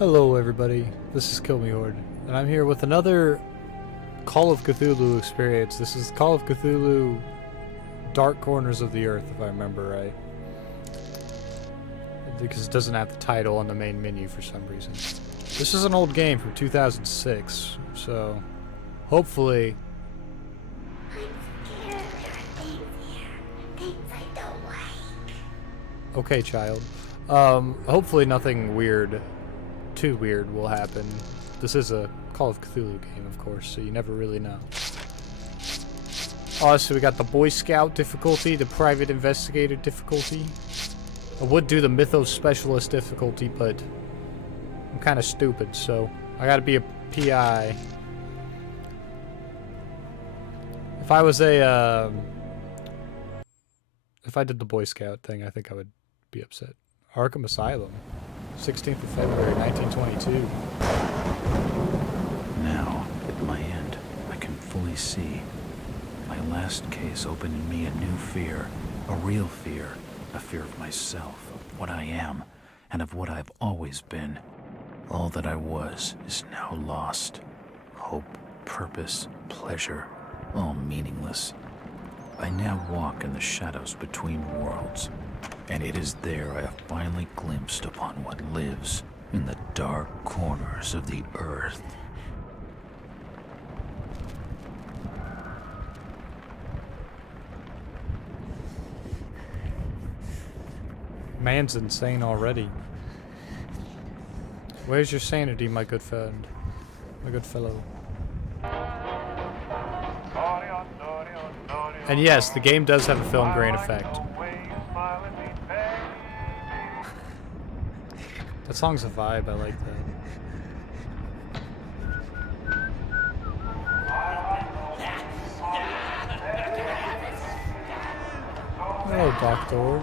Hello everybody, this is Kill Me Horde, and I'm here with another Call of Cthulhu experience. This is Call of Cthulhu Dark Corners of the Earth, if I remember right. Because it doesn't have the title on the main menu for some reason. This is an old game from 2006, so hopefully... Okay, child. Hopefully nothing too weird will happen. This is a Call of Cthulhu game, of course, so you never really know. Oh, so we got the Boy Scout difficulty, the Private Investigator difficulty. I would do the Mythos Specialist difficulty, but I'm kind of stupid, so I gotta be a PI. If I was a, if I did the Boy Scout thing, I think I would be upset. Arkham Asylum, 16th of February, 1922. Now, at my end, I can fully see. My last case opened in me a new fear, a real fear, a fear of myself, of what I am, and of what I've always been. All that I was is now lost. Hope, purpose, pleasure, all meaningless. I now walk in the shadows between worlds, and it is there I have finally glimpsed upon what lives in the dark corners of the earth. Man's insane already. Where's your sanity, my good friend? My good fellow. And yes, the game does have a film grain effect. That song's a vibe, I like that. Hello, Doctor.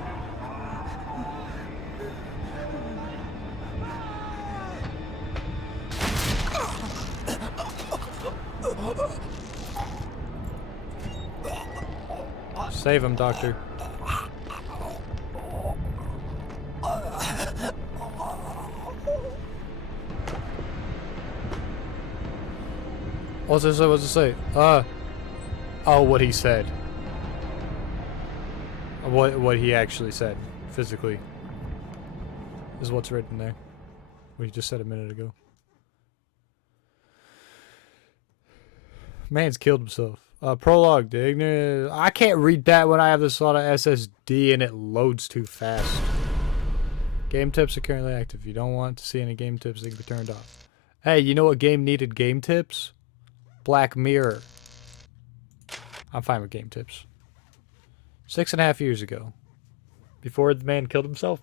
Save him, Doctor. What's it say? What's it say? Oh, what he said. What he actually said, physically, is what's written there. What he just said a minute ago. Man's killed himself. Prologue, the ignorant. I can't read that when I have this lot of SSD and it loads too fast. Game tips are currently active. If you don't want to see any game tips, they can be turned off. Hey, you know what game needed game tips? Black Mirror. I'm fine with game tips. 6.5 years ago. Before the man killed himself?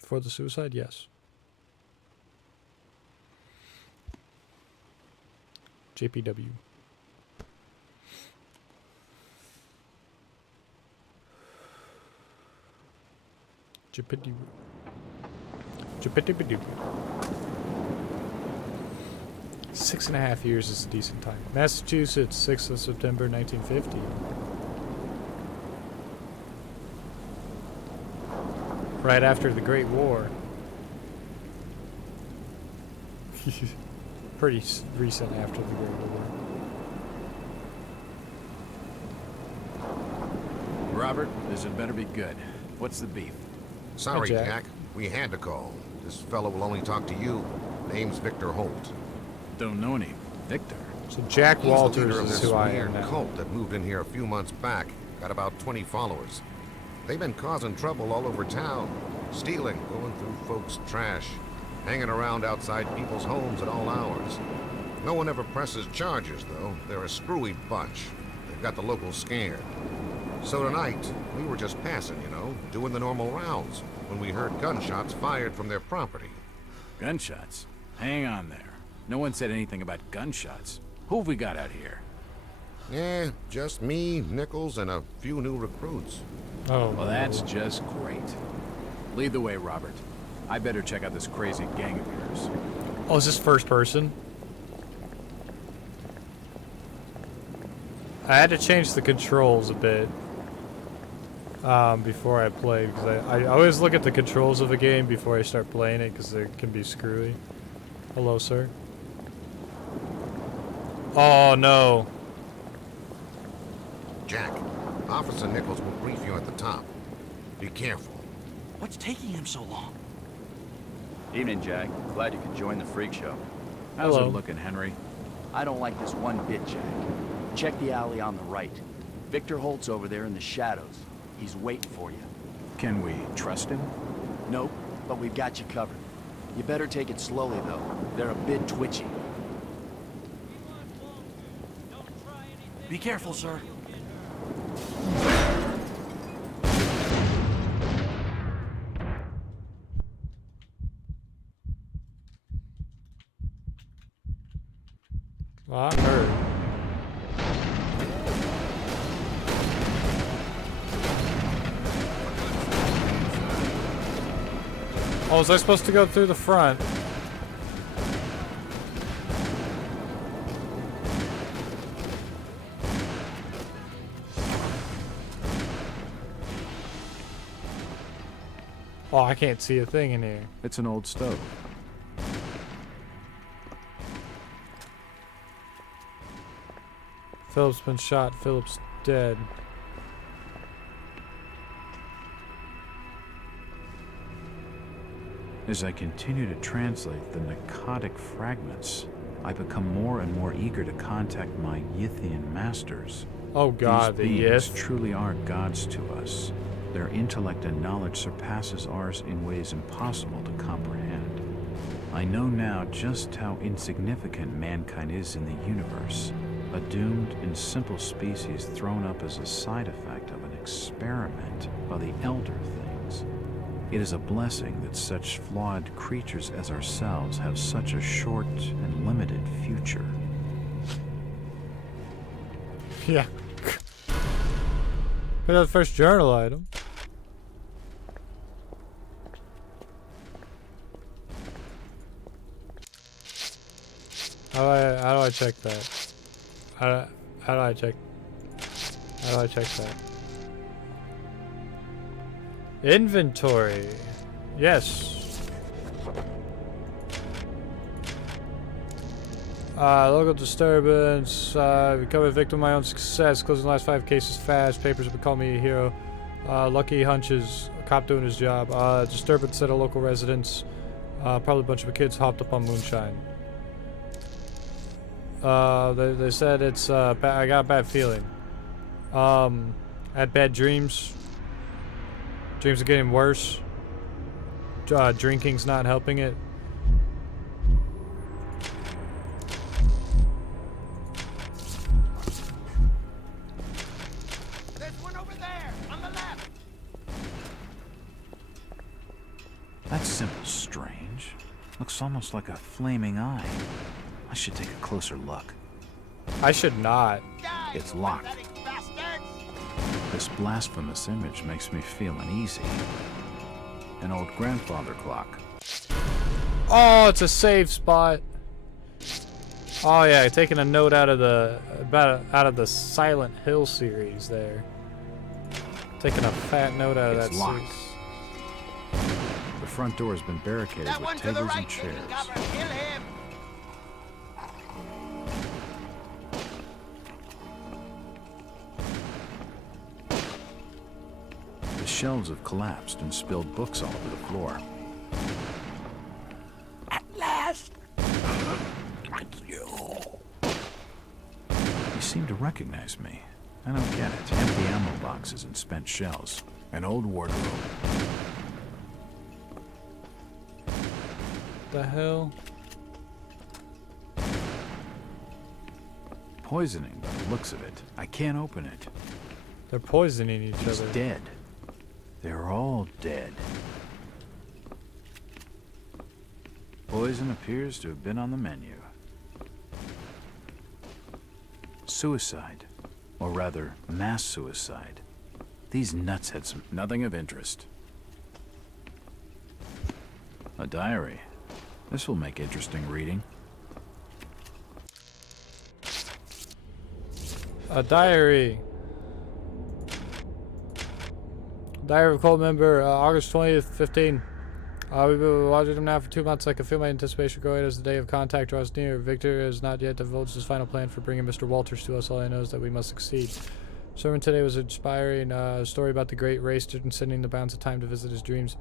Before the suicide? Yes. JPW. JPW. 6.5 years is a decent time. Massachusetts, 6th of September, 1950. Right after the Great War. Pretty recent after the Great War. Robert, this had better be good. What's the beef? Sorry, Hi, Jack. Jack. We had to call. This fellow will only talk to you. Name's Victor Holt. Don't know any. Victor. So Jack He's the Walters leader of is this who I weird am now. cult that moved in here a few months back. Got about 20 followers. They've been causing trouble all over town. Stealing, going through folks' trash, hanging around outside people's homes at all hours. No one ever presses charges, though. They're a screwy bunch. They've got the locals scared. So tonight, we were just passing, you know, doing the normal rounds, when we heard gunshots fired from their property. Gunshots? Hang on there. No one said anything about gunshots. Who have we got out here? Just me, Nichols, and a few new recruits. Oh, Well, that's just great. Lead the way, Robert. I better check out this crazy gang of yours. Oh, is this first person? I had to change the controls a bit. before I play, because I always look at the controls of a game before I start playing it, because they can be screwy. Hello, sir. Oh, no. Jack, Officer Nichols will brief you at the top. Be careful. What's taking him so long? Evening, Jack. Glad you could join the freak show. How's Hello. it looking, Henry? I don't like this one bit, Jack. Check the alley on the right. Victor Holt's over there in the shadows. He's waiting for you. Can we trust him? Nope, but we've got you covered. You better take it slowly, though. They're a bit twitchy. Be careful, sir. Well, I heard. Oh, was I supposed to go through the front? Oh, I can't see a thing in here. It's an old stove. Philip's been shot. Philip's dead. As I continue to translate the narcotic fragments, I become more and more eager to contact my Yithian masters. Oh god, These the beings Yith. truly are gods to us. Their intellect and knowledge surpasses ours in ways impossible to comprehend. I know now just how insignificant mankind is in the universe, a doomed and simple species thrown up as a side effect of an experiment by the elder things. It is a blessing that such flawed creatures as ourselves have such a short and limited future. Yeah. Put out the first journal item. How do I check that? How do I check that? Inventory. Yes. Local disturbance. Become a victim of my own success. Closing the last 5 cases fast. Papers have called me a hero. Lucky hunches. A cop doing his job. Disturbance at a local residence. Probably a bunch of kids hopped up on moonshine. They said it's I got a bad feeling. Had bad dreams. Dreams are getting worse. Drinking's not helping it. There's one over there, on the left. That symbol's strange. Looks almost like a flaming eye. I should take a closer look. I should not. It's locked. This blasphemous image makes me feel uneasy. An old grandfather clock. Oh, it's a save spot. Oh yeah, taking a note out of the Silent Hill series there. Taking a fat note out of It's that locked. series. The front door has been barricaded with tables and chairs. The shelves have collapsed and spilled books all over the floor. At last. You seem to recognize me. I don't get it. Empty ammo boxes and spent shells. An old wardrobe. The hell? Poisoning by the looks of it. I can't open it. They're poisoning each He's other. dead. They're all dead. Poison appears to have been on the menu. Suicide. Or rather, mass suicide. These nuts had some... Nothing of interest. A diary. This will make interesting reading. A diary. Diary of a Cold Member, August 20th, 15. We've been watching him now for 2 months. I can feel my anticipation growing as the day of contact draws near. Victor has not yet divulged his final plan for bringing Mr. Walters to us. All I know is that we must succeed. Sermon today was inspiring. A story about the great race transcending the bounds of time to visit his dreams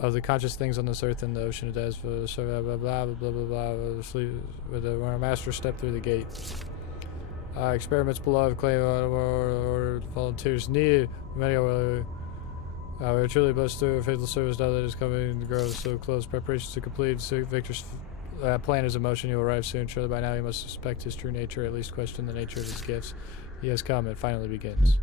of the conscious things on this earth and the ocean of death. Blah blah blah blah blah blah. Sleep with our master step through the gate. Experiments below have claimed or volunteers needed. Many are. We are truly blessed through a faithful service now that is coming to grow so close. Preparations to complete. So Victor's plan is in motion. He will arrive soon. Surely by now he must suspect his true nature, at least question the nature of his gifts. He has come. It finally begins.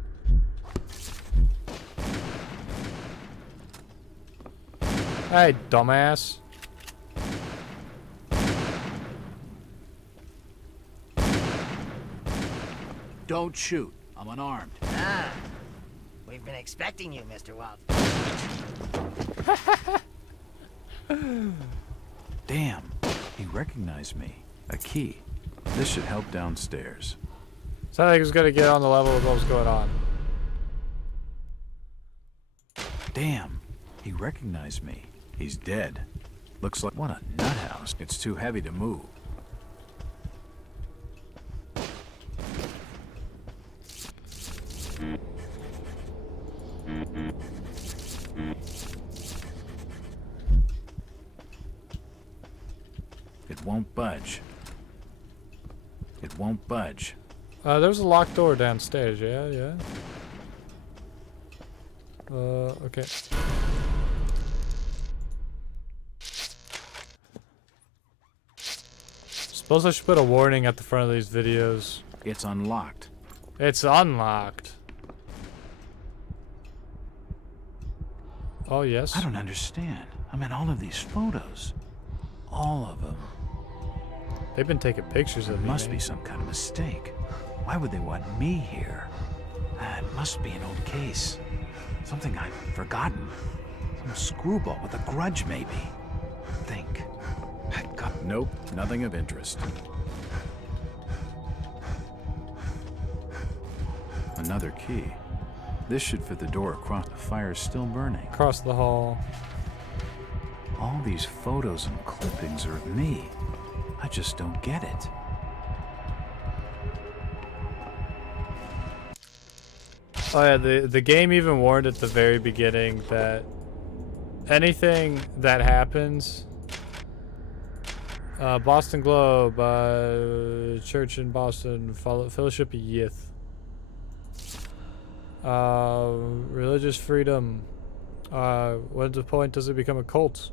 Hey, dumbass. Don't shoot. I'm unarmed. Ah, we've been expecting you, Mr. Walters. Damn, he recognized me. A key. This should help downstairs. Sounded like he was gonna get on the level of what was going on. Damn, he recognized me. He's dead. Looks like what a nuthouse. It's too heavy to move. It won't budge. It won't budge. There's a locked door downstairs, yeah. Okay. Suppose I should put a warning at the front of these videos. It's unlocked. It's unlocked. Oh, yes. I don't understand. I mean, all of these photos. All of them. They've been taking pictures There of me. must be some kind of mistake. Why would they want me here? It must be an old case. Something I've forgotten. Some screwball with a grudge, maybe. Think. God. Nope, nothing of interest. Another key. This should fit the door across. The fire's still burning. Across the hall. All these photos and clippings are of me. I just don't get it. Oh yeah, the game even warned at the very beginning that anything that happens, Boston Globe, church in Boston, Fellowship of Youth, religious freedom, what the point does it become a cult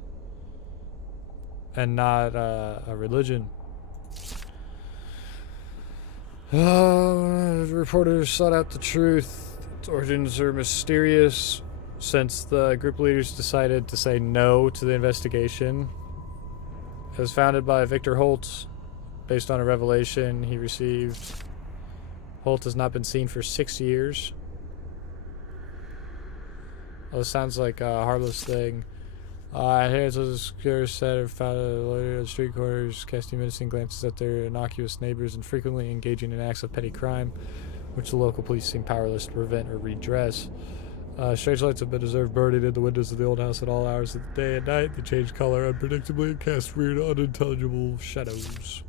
and not a religion? Reporters sought out the truth. Its origins are mysterious since the group leaders decided to say no to the investigation. It was founded by Victor Holt based on a revelation he received. Holt has not been seen for 6 years. Well, this sounds like a harmless thing. Here it's a secure set of found a lawyer at street corners, casting menacing glances at their innocuous neighbors and frequently engaging in acts of petty crime, which the local police seem powerless to prevent or redress. Strange lights have been observed burning in the windows of the old house at all hours of the day and night. They change color unpredictably and cast weird, unintelligible shadows.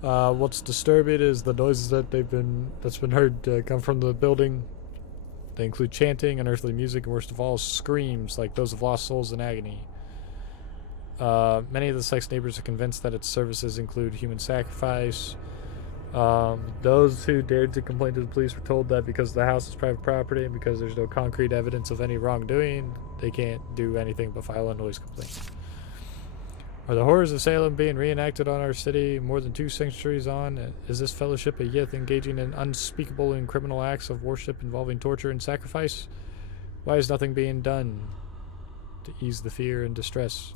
What's disturbing is the noises that's been heard come from the building. They include chanting, unearthly music, and worst of all, screams like those of lost souls in agony. Many of the site's neighbors are convinced that its services include human sacrifice. Those who dared to complain to the police were told that because the house is private property and because there's no concrete evidence of any wrongdoing, they can't do anything but file a noise complaint. Are the horrors of Salem being reenacted on our city more than 2 centuries on? Is this fellowship of youth engaging in unspeakable and criminal acts of worship involving torture and sacrifice? Why is nothing being done to ease the fear and distress?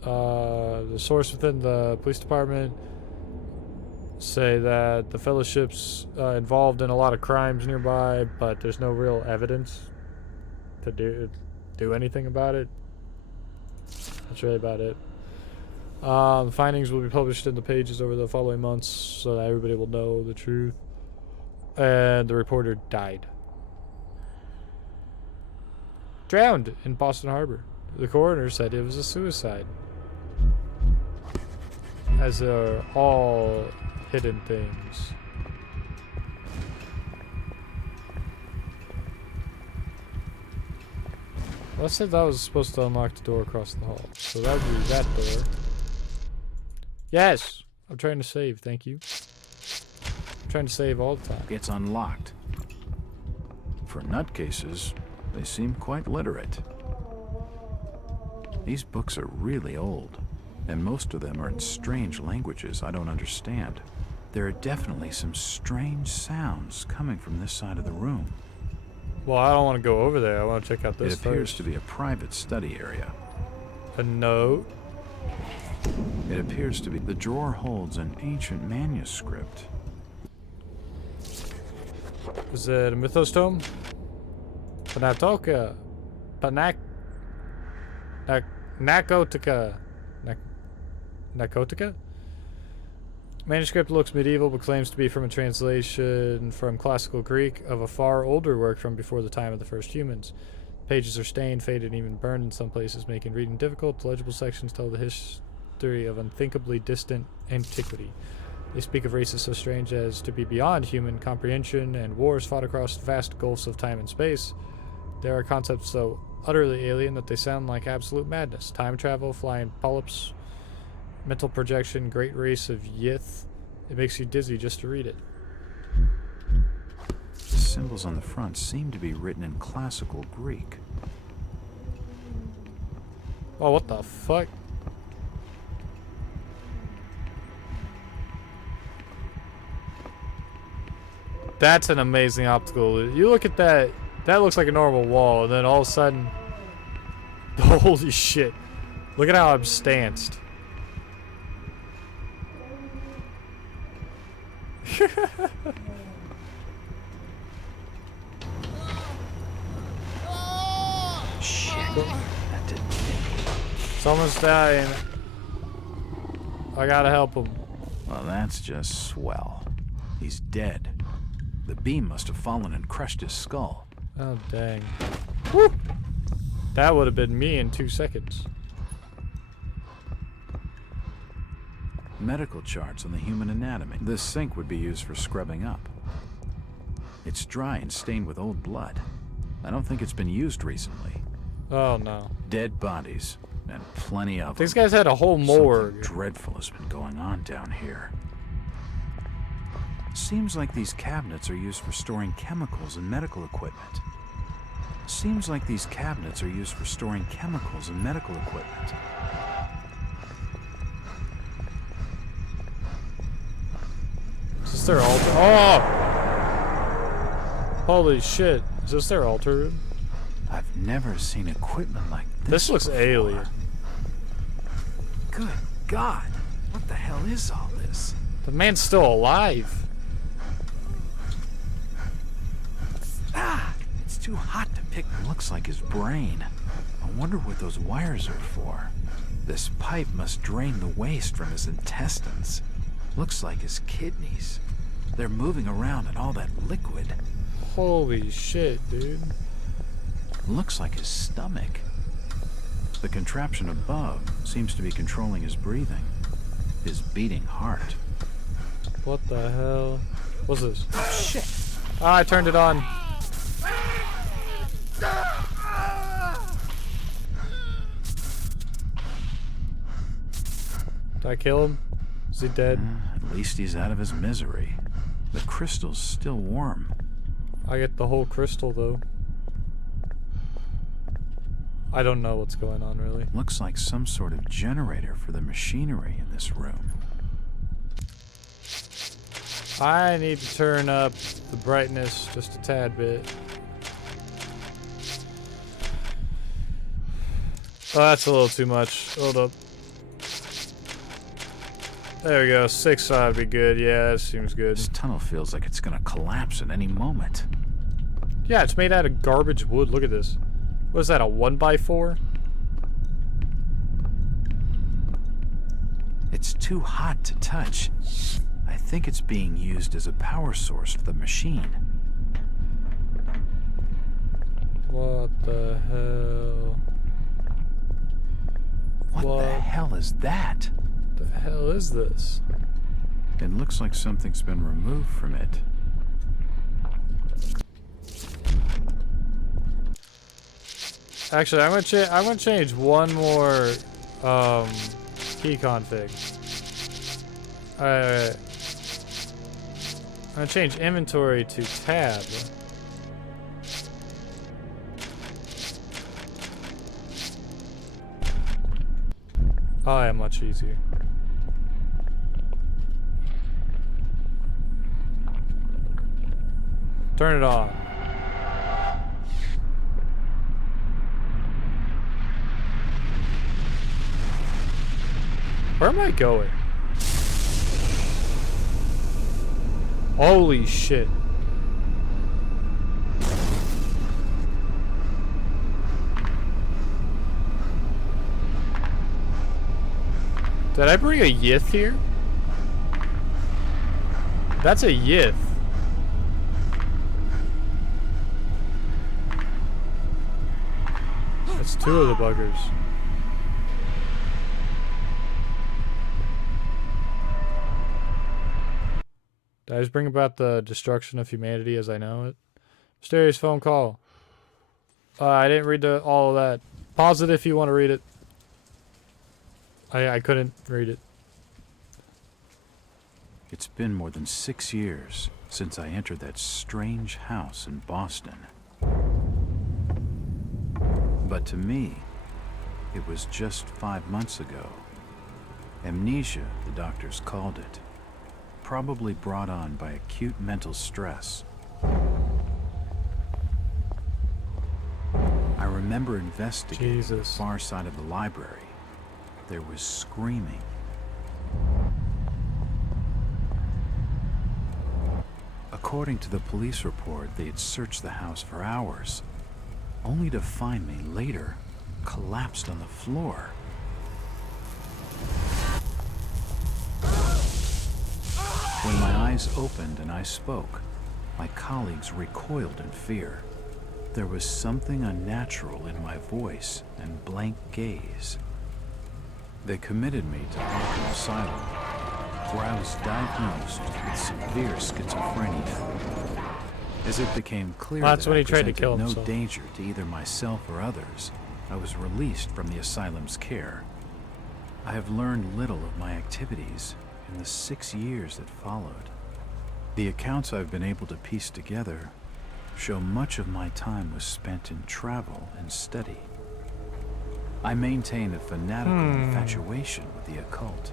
The source within the police department say that the fellowship's involved in a lot of crimes nearby, but there's no real evidence to do anything about it. That's really about it. The findings will be published in the pages over the following months so that everybody will know the truth. And the reporter died. drowned in Boston Harbor. The coroner said it was a suicide. As are all hidden things. Well, I said that was supposed to unlock the door across the hall. So that would be that door. Yes! I'm trying to save, thank you. I'm trying to save all the time. It's unlocked. For nutcases, they seem quite literate. These books are really old, and most of them are in strange languages I don't understand. There are definitely some strange sounds coming from this side of the room. Well, I don't want to go over there. I want to check out this It appears first. to be a private study area. A note. It appears to be... The drawer holds an ancient manuscript. Is it a mythos tome? Panatoka. Nakotika. Nakotika? Manuscript looks medieval but claims to be from a translation from classical Greek of a far older work from before the time of the first humans. Pages are stained, faded, and even burned in some places, making reading difficult. The legible sections tell the history of unthinkably distant antiquity. They speak of races so strange as to be beyond human comprehension and wars fought across vast gulfs of time and space. There are concepts so utterly alien that they sound like absolute madness. Time travel, flying polyps, mental projection, great race of Yith. It makes you dizzy just to read it. The symbols on the front seem to be written in classical Greek. Oh, what the fuck? That's an amazing optical. You look at that, that looks like a normal wall, and then all of a sudden, holy shit. Look at how I'm stanced. Shit, that didn't hit. Someone's dying. I gotta help him. Well, that's just swell. He's dead. The beam must have fallen and crushed his skull. Oh, dang. Woo! That would have been me in 2 seconds. Medical charts on the human anatomy. This sink would be used for scrubbing up. It's dry and stained with old blood. I don't think it's been used recently. Oh, no. Dead bodies, and plenty of them. These guys had a whole morgue. Something dreadful has been going on down here. Seems like these cabinets are used for storing chemicals and medical equipment. Seems like these cabinets are used for storing chemicals and medical equipment. Is this their altar? Oh! Holy shit. Is this their altar room? I've never seen equipment like this. This looks before. alien. Good God. What the hell is all this? The man's still alive. Ah! It's too hot to pick. Looks like his brain. I wonder what those wires are for. This pipe must drain the waste from his intestines. Looks like his kidneys. They're moving around in all that liquid. Holy shit, dude. Looks like his stomach. The contraption above seems to be controlling his breathing. His beating heart. What the hell? What's this? Oh, shit! Ah, I turned it on. Did I kill him? Is he dead? At least he's out of his misery. The crystal's still warm. I get the whole crystal, though. I don't know what's going on, really. Looks like some sort of generator for the machinery in this room. I need to turn up the brightness just a tad bit. Oh, that's a little too much. Hold up. There we go. 6 ought to be good. Yeah, that seems good. This tunnel feels like it's gonna collapse at any moment. Yeah, it's made out of garbage wood. Look at this. What is that, a 1x4? It's too hot to touch. I think it's being used as a power source for the machine. What the hell? is that? The hell is this? It looks like something's been removed from it. Actually, I'm gonna change one more key config. Alright. I'm gonna change inventory to tab. Oh yeah, much easier. Turn it on. Where am I going? Holy shit. Did I bring a yith here? That's a yith. That's two of the buggers. Did I just bring about the destruction of humanity as I know it? Mysterious phone call. I didn't read all of that. Pause it if you want to read it. I couldn't read it. It's been more than 6 years since I entered that strange house in Boston. But to me, it was just 5 months ago. Amnesia, the doctors called it. Probably brought on by acute mental stress. I remember investigating the far side of the library. There was screaming. According to the police report, they had searched the house for hours, only to find me later collapsed on the floor. When my eyes opened and I spoke, my colleagues recoiled in fear. There was something unnatural in my voice and blank gaze. They committed me to Arkham Asylum, where I was diagnosed with severe schizophrenia. As it became clear That's that when I he tried to presented kill no himself. danger to either myself or others, I was released from the asylum's care. I have learned little of my activities in the 6 years that followed. The accounts I've been able to piece together show much of my time was spent in travel and study. I maintain a fanatical infatuation with the occult,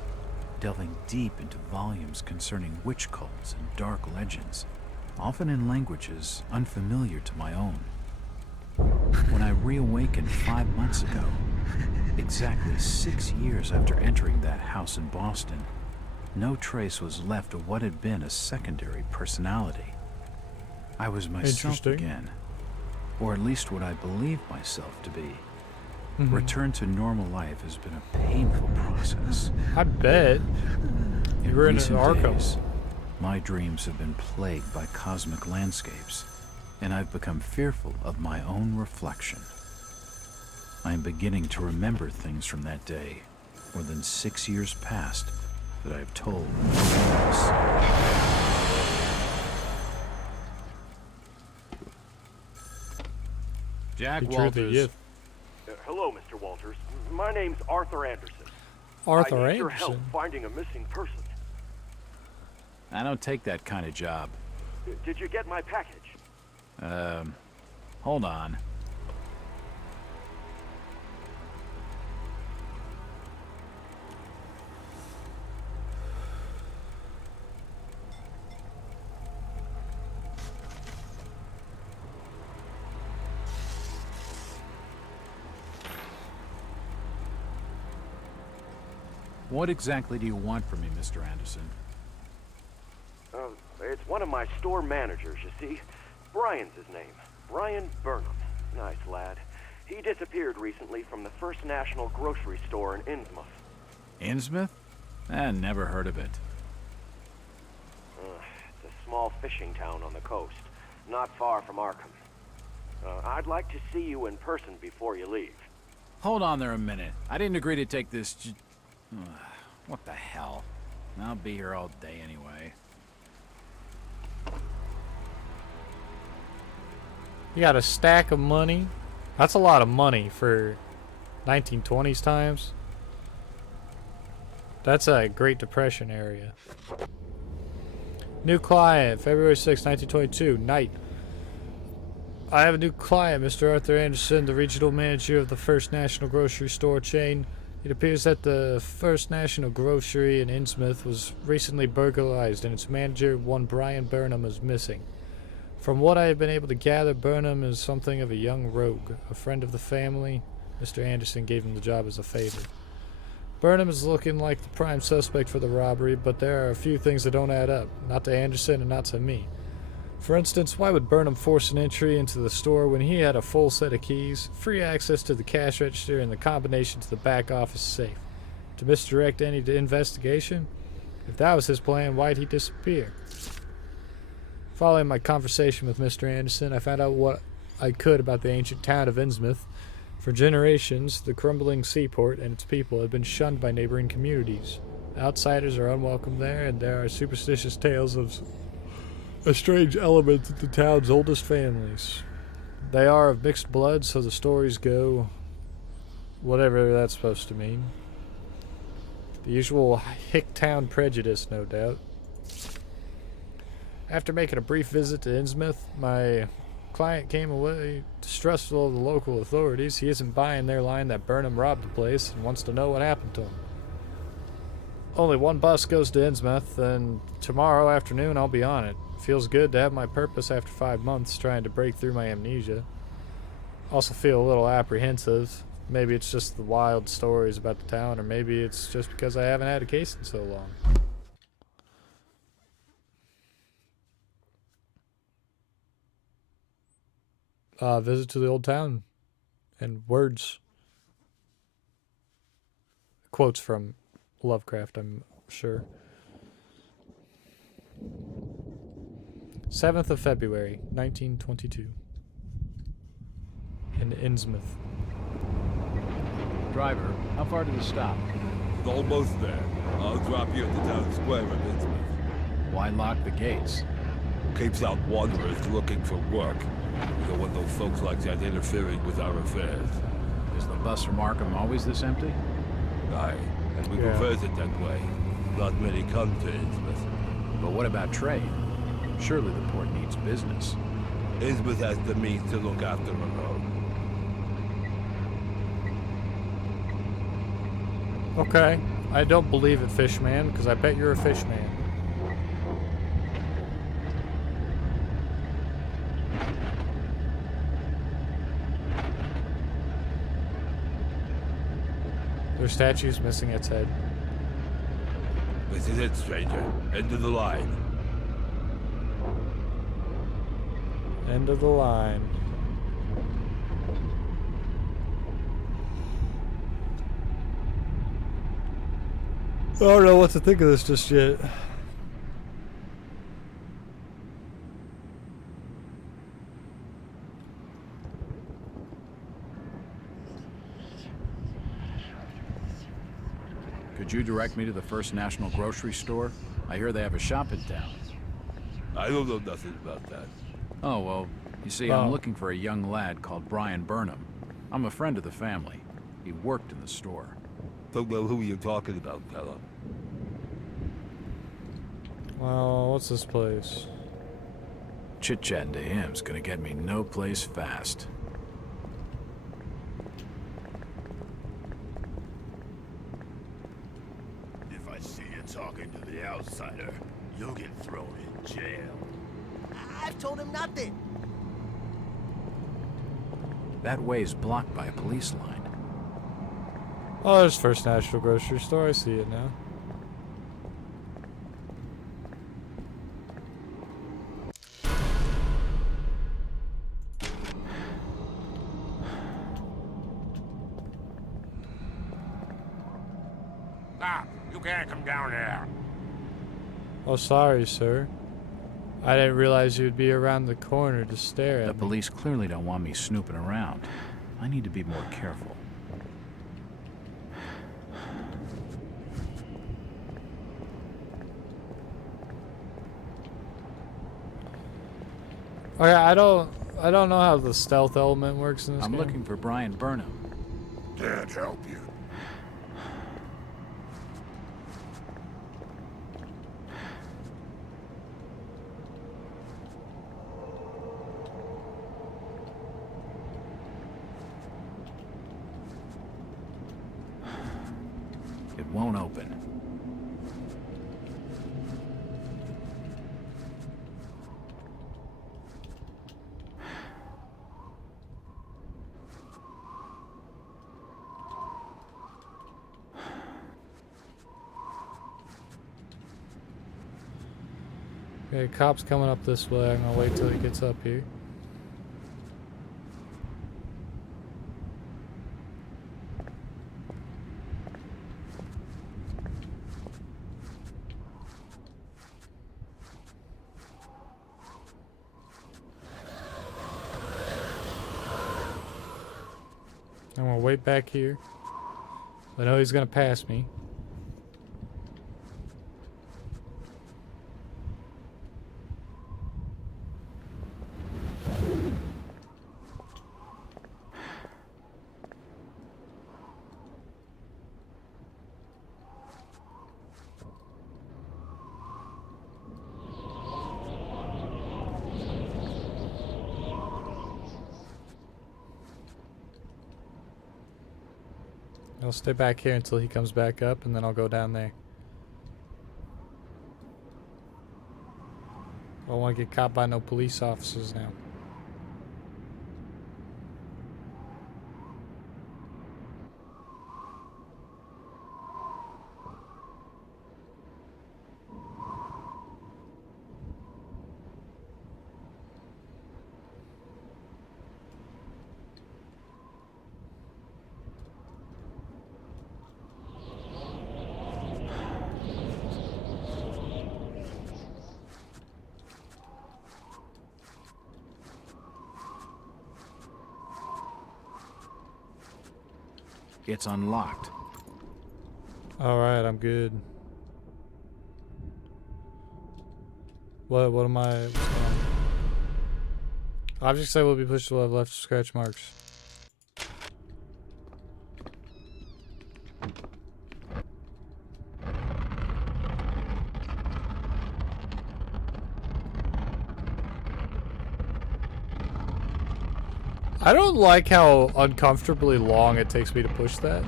delving deep into volumes concerning witch cults and dark legends, often in languages unfamiliar to my own. When I reawakened 5 months ago, exactly 6 years after entering that house in Boston, no trace was left of what had been a secondary personality. I was myself again, or at least what I believed myself to be. Return to normal life has been a painful process. I bet. You were in recent Arkham. days, my dreams have been plagued by cosmic landscapes, and I've become fearful of my own reflection. I am beginning to remember things from that day, more than 6 years past, that I have told no one else. Jack The truth of Walters. yith. Hello, Mr. Walters. My name's Arthur Anderson. Arthur I need your help Anderson. finding a missing person. I don't take that kind of job. Did you get my package? Hold on. What exactly do you want from me, Mr. Anderson? It's one of my store managers, you see. Brian's his name. Brian Burnham. Nice lad. He disappeared recently from the First National grocery store in Innsmouth. Innsmouth? Never heard of it. It's a small fishing town on the coast, not far from Arkham. I'd like to see you in person before you leave. Hold on there a minute. I didn't agree to take this What the hell? I'll be here all day anyway. You got a stack of money. That's a lot of money for 1920s times. That's a Great Depression area. New client, February 6, 1922, night. I have a new client, Mr. Arthur Anderson, the regional manager of the First National Grocery Store chain. It appears that the First National Grocery in Innsmouth was recently burglarized and its manager, one Brian Burnham, is missing. From what I have been able to gather, Burnham is something of a young rogue. A friend of the family, Mr. Anderson gave him the job as a favor. Burnham is looking like the prime suspect for the robbery, but there are a few things that don't add up. Not to Anderson and not to me. For instance, why would Burnham force an entry into the store when he had a full set of keys, free access to the cash register, and the combination to the back office safe? To misdirect any investigation? If that was his plan, why'd he disappear? Following my conversation with Mr. Anderson, I found out what I could about the ancient town of Innsmouth. For generations, the crumbling seaport and its people have been shunned by neighboring communities. Outsiders are unwelcome there, and there are superstitious tales of a strange element of the town's oldest families. They are of mixed blood, so the stories go whatever that's supposed to mean. The usual Hicktown prejudice, no doubt. After making a brief visit to Innsmouth, my client came away distrustful of the local authorities. He isn't buying their line that Burnham robbed the place and wants to know what happened to him. Only one bus goes to Innsmouth, and tomorrow afternoon I'll be on it. Feels good to have my purpose after 5 months trying to break through my amnesia. Also feel a little apprehensive. Maybe it's just the wild stories about the town, or maybe it's just because I haven't had a case in so long. Visit to the old town and words. Quotes from Lovecraft, I'm sure. 7th of February, 1922. In Innsmouth. Driver, how far to the stop? It's almost there. I'll drop you at the town square of Innsmouth. Why lock the gates? Keeps out wanderers looking for work. We don't want those folks like that interfering with our affairs. Is the bus from Arkham always this empty? Aye, and we prefers it that way. Not many come to Innsmouth. But what about trade? Surely the port needs business. Innsmouth has the means to look after her own. Okay. I don't believe it, Fishman, because I bet you're a fishman. Their statue's missing its head. This is it, stranger. End of the line. End of the line. I don't know what to think of this just yet. Could you direct me to the First National Grocery Store? I hear they have a shop in town. I don't know nothing about that. Oh, well, you see, I'm looking for a young lad called Brian Burnham. I'm a friend of the family. He worked in the store. Don't know who you're talking about, fella. Well, what's this place? Chit-chatting to him's gonna get me no place fast. If I see you talking to the outsider, you'll get thrown in jail. I've told him nothing. That way's blocked by a police line. Oh, there's First National Grocery Store. I see it now. Stop! You can't come down here. Oh, sorry, sir. I didn't realize you'd be around the corner to stare at The me. police clearly don't want me snooping around. I need to be more careful. Okay, I don't know how the stealth element works in this I'm game. looking for Brian Burnham. Can't help you. It won't open. Okay, cop's coming up this way. I'm gonna wait till he gets up here. I'm gonna wait back here. I know he's gonna pass me. I'll stay back here until he comes back up, and then I'll go down there. I don't want to get caught by no police officers now. It's unlocked. Alright, I'm good. What am I... what's going on? Objects that will be pushed will have left scratch marks. I don't like how uncomfortably long it takes me to push that.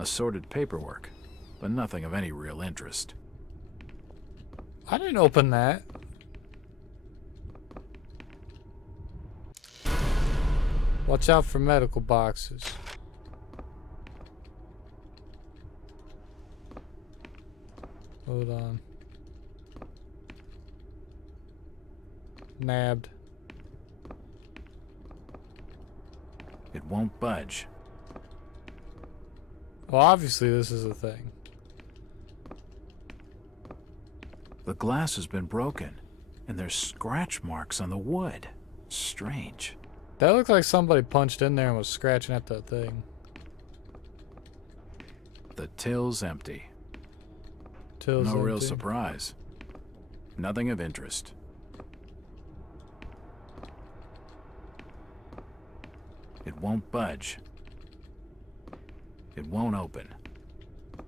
Assorted paperwork, but nothing of any real interest. I didn't open that. Watch out for medical boxes. Hold on. Nabbed. It won't budge. Well, obviously this is a thing. The glass has been broken, and there's scratch marks on the wood. Strange. That looked like somebody punched in there and was scratching at that thing. The till's empty. Till's No real empty. surprise. Nothing of interest. It won't budge. It won't open.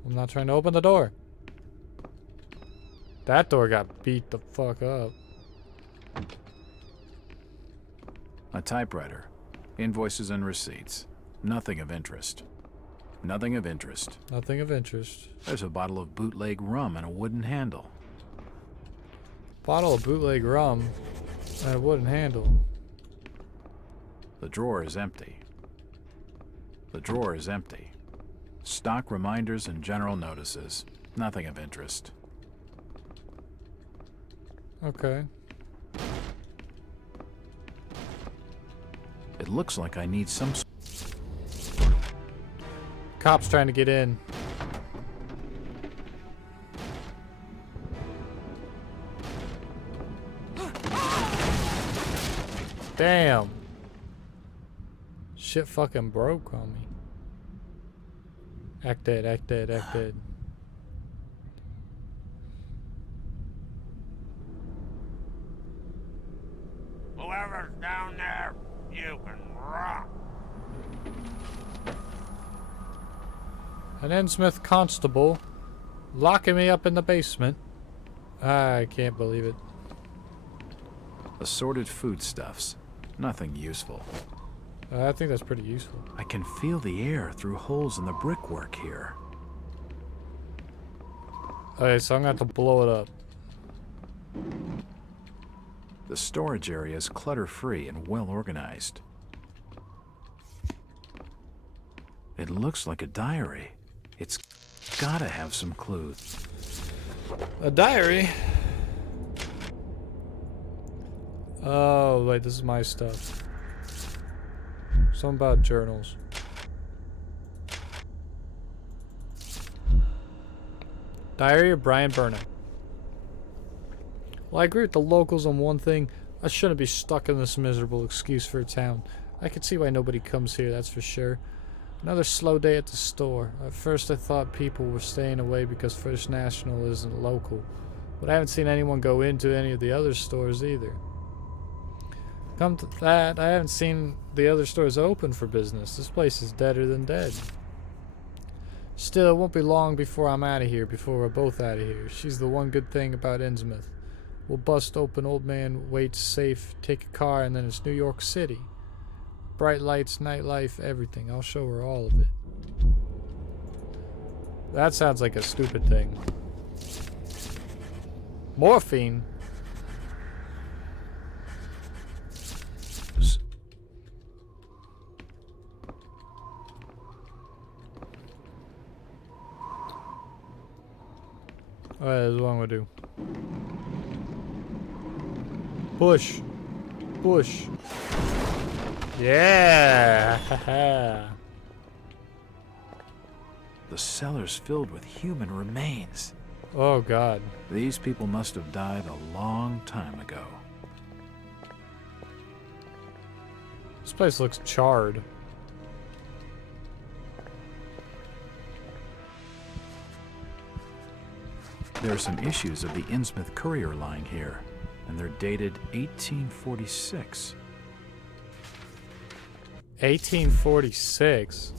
I'm not trying to open the door. That door got beat the fuck up. A typewriter. Invoices and receipts. Nothing of interest. Nothing of interest. Nothing of interest. There's a bottle of bootleg rum and a wooden handle. Bottle of bootleg rum and a wooden handle. The drawer is empty. The drawer is empty. Stock reminders and general notices. Nothing of interest. Okay. It looks like I need some... Cops trying to get in. Damn. Shit fucking broke on me. Act dead, act dead, act dead. Whoever's down there, you can rock. An Innsmouth constable locking me up in the basement. I can't believe it. Assorted foodstuffs. Nothing useful. I think that's pretty useful. I can feel the air through holes in the brickwork here. Okay, so I'm gonna have to blow it up. The storage area is clutter-free and well organized. It looks like a diary. It's gotta have some clues. A diary? Oh, wait, this is my stuff. Something about journals. Diary of Brian Burnham. Well, I agree with the locals on one thing. I shouldn't be stuck in this miserable excuse for a town. I can see why nobody comes here, that's for sure. Another slow day at the store. At first I thought people were staying away because First National isn't local. But I haven't seen anyone go into any of the other stores either. Come to that, I haven't seen the other stores open for business. This place is deader than dead. Still, it won't be long before I'm out of here, before we're both out of here. She's the one good thing about Innsmouth. We'll bust open Old Man Waite's safe, take a car, and then it's New York City. Bright lights, nightlife, everything. I'll show her all of it. That sounds like a stupid thing. Morphine? Alright, that's what I'm gonna do. Push. Push. Yeah! The cellar's filled with human remains. Oh god. These people must have died a long time ago. This place looks charred. There are some issues of the Innsmouth Courier lying here, and they're dated 1846. 1846.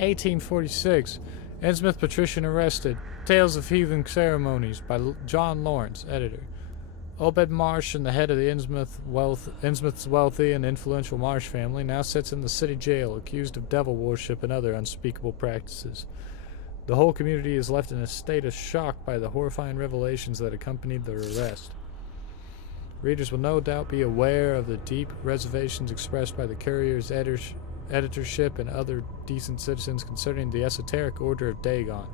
1846. Innsmouth patrician arrested. Tales of Heathen Ceremonies by John Lawrence, editor. Obed Marsh and the head of the Innsmouth's wealthy and influential Marsh family now sits in the city jail, accused of devil worship and other unspeakable practices. The whole community is left in a state of shock by the horrifying revelations that accompanied their arrest. Readers will no doubt be aware of the deep reservations expressed by the Courier's editorship and other decent citizens concerning the esoteric Order of Dagon,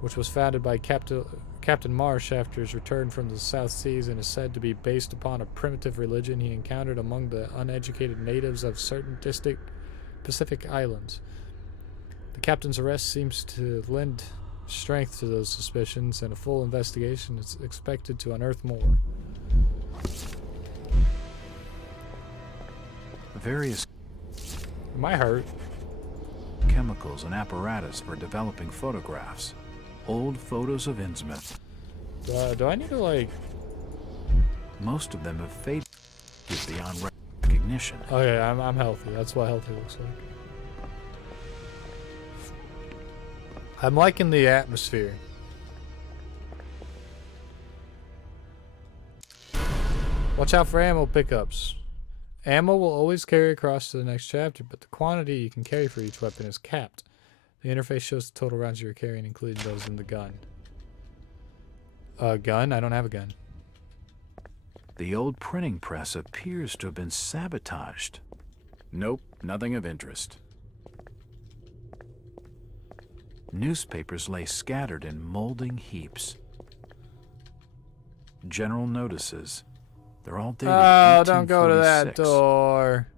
which was founded by Captain Marsh after his return from the South Seas and is said to be based upon a primitive religion he encountered among the uneducated natives of certain distant Pacific islands. The captain's arrest seems to lend strength to those suspicions, and a full investigation is expected to unearth more. Various It might hurt. chemicals and apparatus for developing photographs. Old photos of Innsmouth. Do I need to, like... Most of them have faded beyond recognition. Okay, I'm healthy. That's what healthy looks like. I'm liking the atmosphere. Watch out for ammo pickups. Ammo will always carry across to the next chapter, but the quantity you can carry for each weapon is capped. The interface shows the total rounds you're carrying, including those in the gun. Gun? I don't have a gun. The old printing press appears to have been sabotaged. Nope, nothing of interest. Newspapers lay scattered in molding heaps. General notices. They're all dated Oh, don't go to that 1846. door.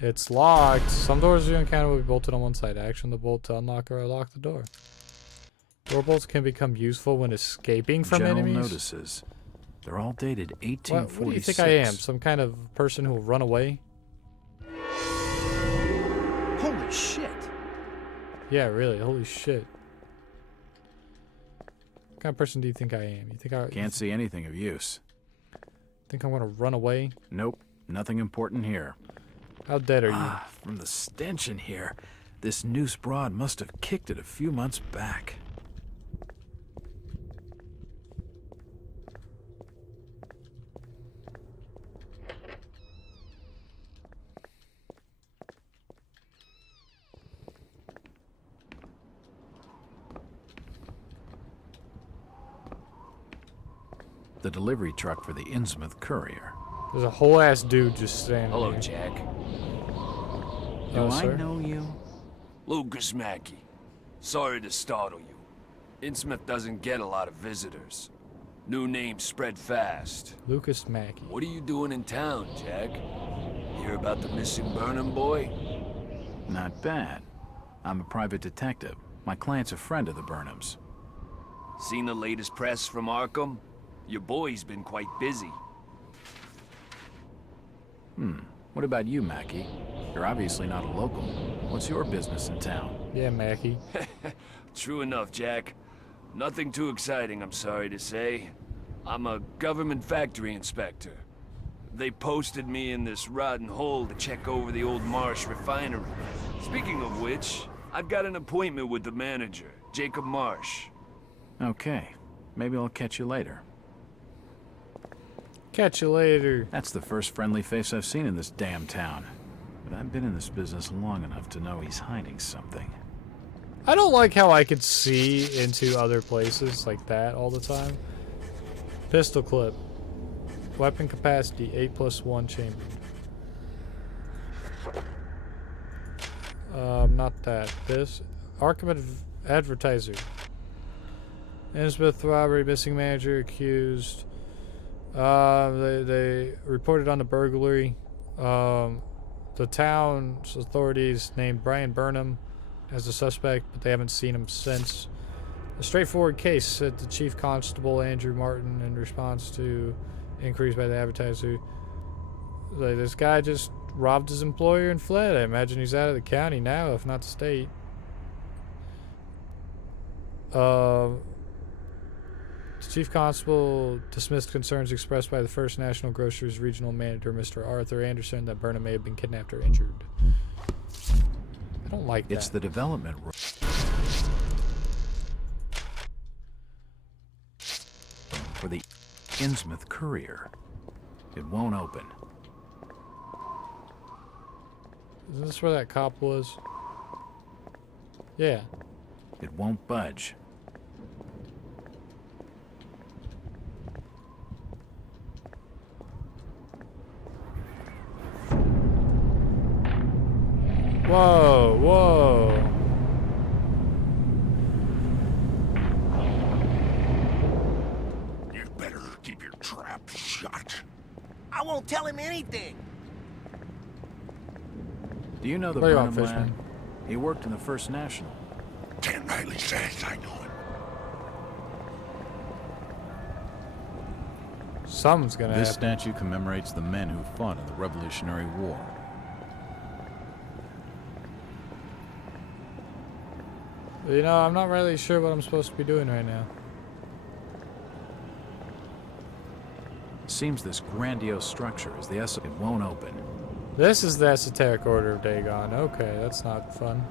It's locked. Some doors you encounter will be bolted on one side. Action the bolt to unlock or lock the door. Door bolts can become useful when escaping from General enemies. notices. They're all dated 1846. What do you think I am? Some kind of person who will run away? Holy shit! Yeah, really. Holy shit. kind of person do you think I am? You think Can't see anything of use. think I'm gonna run away? Nope, nothing important here. How dead are you? From the stench in here, this noose broad must have kicked it a few months back. The delivery truck for the Innsmouth Courier. There's a whole ass dude just standing Hello, here. Jack. Oh, Do I sir? know you? Lucas Mackey. Sorry to startle you. Innsmouth doesn't get a lot of visitors. New names spread fast. Lucas Mackey. What are you doing in town, Jack? Hear about the missing Burnham boy? Not bad. I'm a private detective. My client's a friend of the Burnhams. Seen the latest press from Arkham? Your boy's been quite busy. What about you, Mackie? You're obviously not a local. What's your business in town? Yeah, Mackey. True enough, Jack. Nothing too exciting, I'm sorry to say. I'm a government factory inspector. They posted me in this rotten hole to check over the old Marsh refinery. Speaking of which, I've got an appointment with the manager, Jacob Marsh. Okay, maybe I'll catch you later. Catch you later. That's the first friendly face I've seen in this damn town. But I've been in this business long enough to know he's hiding something. I don't like how I could see into other places like that all the time. Pistol clip. Weapon capacity 8+1 chamber. Not that. This. Arkham advertiser. Innsmouth robbery, missing manager accused. They reported on the burglary. The town's authorities named Brian Burnham as the suspect, but they haven't seen him since. A straightforward case, said the chief constable Andrew Martin in response to inquiries by the advertiser. Like, this guy just robbed his employer and fled. I imagine he's out of the county now, if not the state. The chief constable dismissed concerns expressed by the First National Grocer's regional manager, Mr. Arthur Anderson, that Burnham may have been kidnapped or injured. I don't like that. It's the development room. For the Innsmouth Courier. It won't open. Isn't this where that cop was? Yeah. It won't budge. Whoa, whoa. You better keep your trap shut. I won't tell him anything. Do you know the What do you want, Burnham lad? Fishman? He worked in the First National. Ken Riley says I know him. Something's gonna This happen. statue commemorates the men who fought in the Revolutionary War. You know, I'm not really sure what I'm supposed to be doing right now. Seems this grandiose structure is the it won't open. This is the Esoteric Order of Dagon. Okay, that's not fun.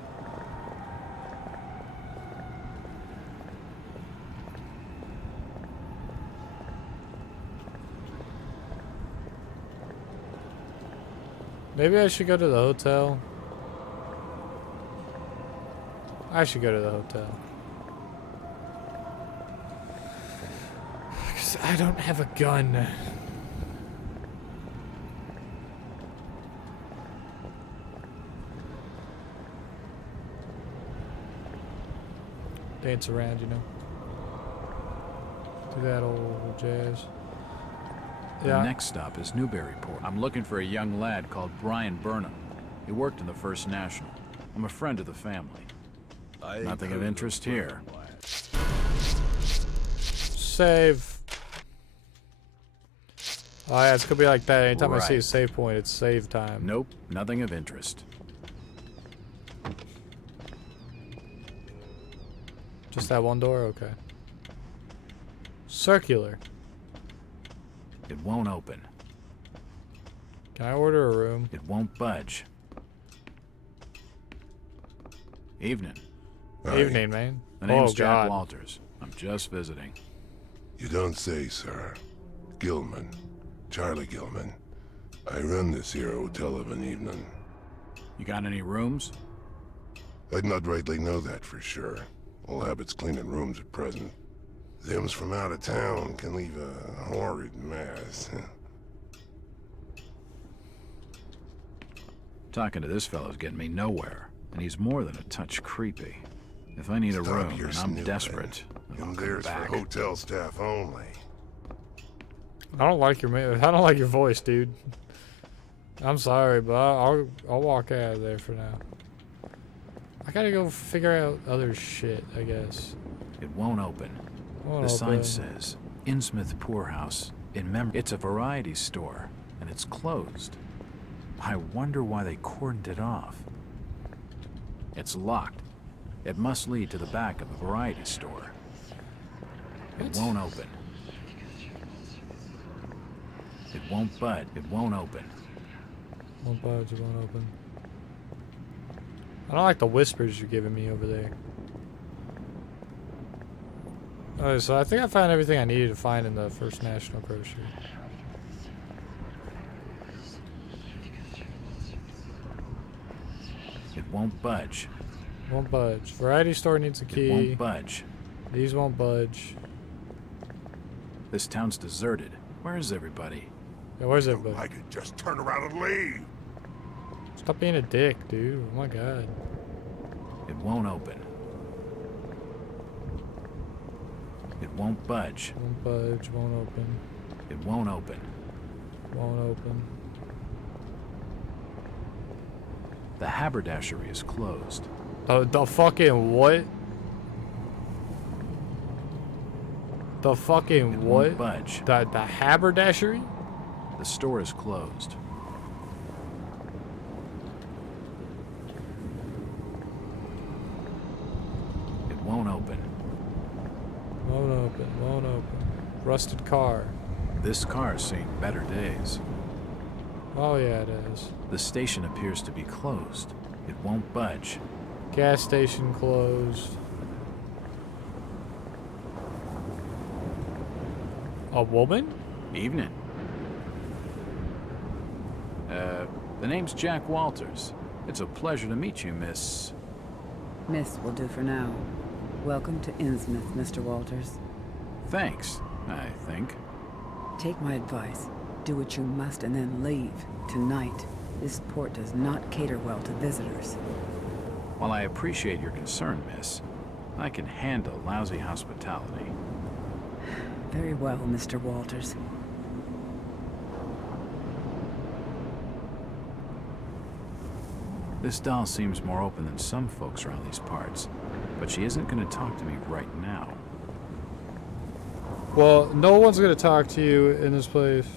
Maybe I should go to the hotel. I should go to the hotel. 'Cause I don't have a gun. Dance around, you know. Do that old jazz. The next stop is Newburyport. I'm looking for a young lad called Brian Burnham. He worked in the First National. I'm a friend of the family. Nothing of interest here. Save. Oh yeah, it's gonna be like that. Anytime I see a Right. save point, it's save time. Nope, nothing of interest. Just that one door? Okay. Circular. It won't open. Can I order a room? It won't budge. Evening. Evening, man. The name's Oh, Jack God. Walters. I'm just visiting. You don't say, sir. Gilman. Charlie Gilman. I run this here hotel of an evening. You got any rooms? I'd not rightly know that for sure. All habits cleaning rooms at present. Them's from out of town can leave a horrid mess. Talking to this fellow's getting me nowhere, and he's more than a touch creepy. If I need a Stop room your and I'm snooping. desperate, then I'll And come there's for back. hotel staff only. I don't like your voice, dude. I'm sorry, but I'll walk out of there for now. I gotta go figure out other shit, I guess. It won't open. Won't The sign open. says, Innsmouth Poorhouse. In memory, it's a variety store, and it's closed. I wonder why they cordoned it off. It's locked. It must lead to the back of a variety store. It What? won't open. It won't bud. It won't open. Won't budge, it won't open. I don't like the whispers you're giving me over there. Alright, so I think I found everything I needed to find in the First National Grocery. It won't budge. Won't budge. Variety store needs a It key. won't budge. These won't budge. This town's deserted. Where is everybody? Yeah, where's Don't everybody? like it, just turn around and leave. Stop being a dick, dude. Oh my god. It won't open. It won't budge. Won't budge, won't open. It won't open. Won't open. The haberdashery is closed. The fucking what? The fucking It what? won't budge. The haberdashery? The store is closed. It won't open. Won't open, won't open. Rusted car. This car's seen better days. Oh yeah, it is. The station appears to be closed. It won't budge. Gas station closed. A woman? Evening. The name's Jack Walters. It's a pleasure to meet you, Miss... Miss will do for now. Welcome to Innsmouth, Mr. Walters. Thanks, I think. Take my advice. Do what you must and then leave. Tonight. This port does not cater well to visitors. While I appreciate your concern, miss, I can handle lousy hospitality. Very well, Mr. Walters. This doll seems more open than some folks around these parts, but she isn't going to talk to me right now. Well, no one's gonna talk to you in this place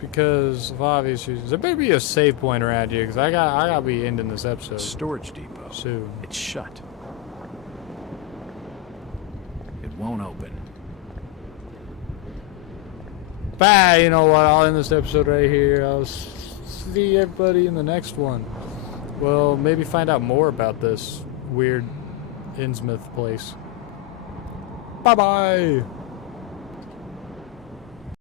because of obvious reasons. There better be a save point around here because I gotta be ending this episode Storage depot. soon. It's shut. It won't open. Bye. You know what? I'll end this episode right here. I'll see everybody in the next one. Well, maybe find out more about this weird Innsmouth place. Bye bye.